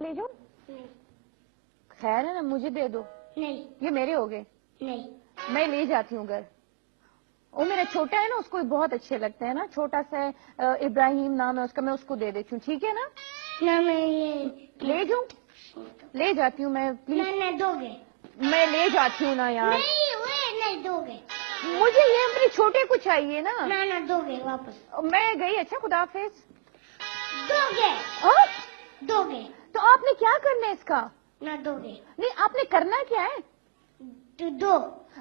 ले जाओ। नहीं खैर है ना, मुझे दे दो। नहीं ये मेरे हो गए, नहीं मैं ले जाती हूँ घर। वो मेरा छोटा है ना, उसको बहुत अच्छे लगते हैं ना, छोटा सा इब्राहिम नाम है उसका, मैं उसको दे देती हूँ, ठीक है ना? ना मैं ये ले जाऊं? ले जाती हूँ मैं, प्लीज। नहीं दोगे मैं ले जाती हूँ ना यार, नहीं वे नहीं दोगे मुझे ये मेरे छोटे को चाहिए ना। ना दोगे वापस मैं गई, अच्छा खुदा हाफिज। दोगे हाँ? दोगे तो आपने क्या करना है इसका? ना दोगे नहीं, आपने करना क्या है? तो दो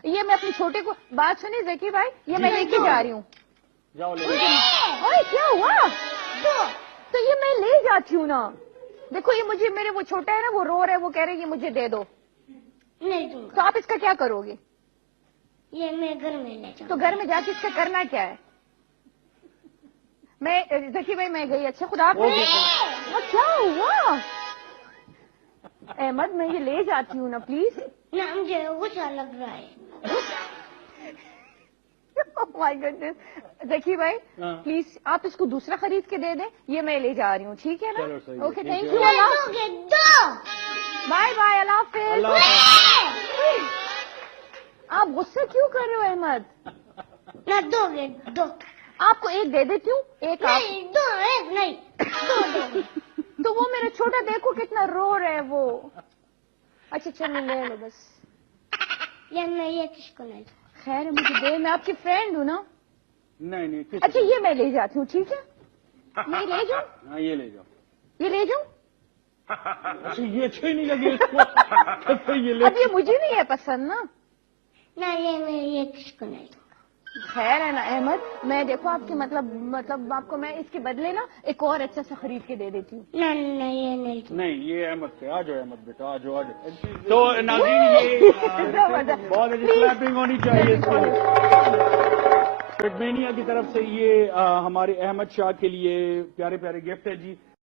ये मैं अपने छोटे को, बात सुनिए जकी भाई, ये मैं लेके जा रही हूँ। जाओ ले ओए क्या हुआ? तो ये मैं ले जाती हूँ ना। देखो ये मुझे, मेरे वो छोटा है ना, वो रो रहा है, वो कह रहे हैं ये मुझे दे दो। नहीं तो दूंगा आप इसका क्या करोगे? ये मैं घर में ले जाऊंगा तो घर में जाके इसका करना क्या है? मैं जकी भाई मैं गई, अच्छा खुदा हाफिज। क्या हुआ? अहमद मैं ये ले जाती हूँ ना प्लीज। ना मुझे गुस्सा लग रहा है माय गुडनेस, जकी भाई हाँ। प्लीज आप इसको दूसरा खरीद के दे दें, ये मैं ले जा रही हूँ, ठीक है चलो, सही ना? है, ओके, ठीक थैंक है। यू। ना दोगे दो बाय बाय, अल्लाह हाफिज। अल्लाह हाफिज। आप गुस्से क्यों कर रहे हो अहमद? ना दोगे दो आपको एक दे देती हूँ, एक आप। नहीं दो एक नहीं दो दोगे तो वो मेरा छोटा देखो कितना रो रहा है वो। अच्छा चलो ले लो बस। ये मैं ये किसको नहीं खैर है, मुझे दे, मैं आपकी फ्रेंड हूँ ना। नहीं किस अच्छा ये मैं ले जाती हूँ, ठीक है? ये ले जाऊँ? हाँ ये ले जाओ। ये ले जाऊँ? अच्छा ये अच्छे ही नहीं लगे इसको तो ये ले। अब ये मुझे नहीं है पसंद ना। ना ये मैं ये किसको नहीं खैर है ना अहमद, मैं देखो आपके मतलब आपको मैं इसके बदले ना एक और अच्छा सा खरीद के दे देती हूँ। ना ये नहीं नहीं ये अहमद से आ जाओ, अहमद बेटा आ जाओ। तो नाज़रीन ये बहुत अच्छी क्लैपिंग होनी चाहिए इसको। फिटमेनिया की तरफ से ये हमारे अहमद शाह के लिए प्यारे प्यारे गिफ्ट है जी।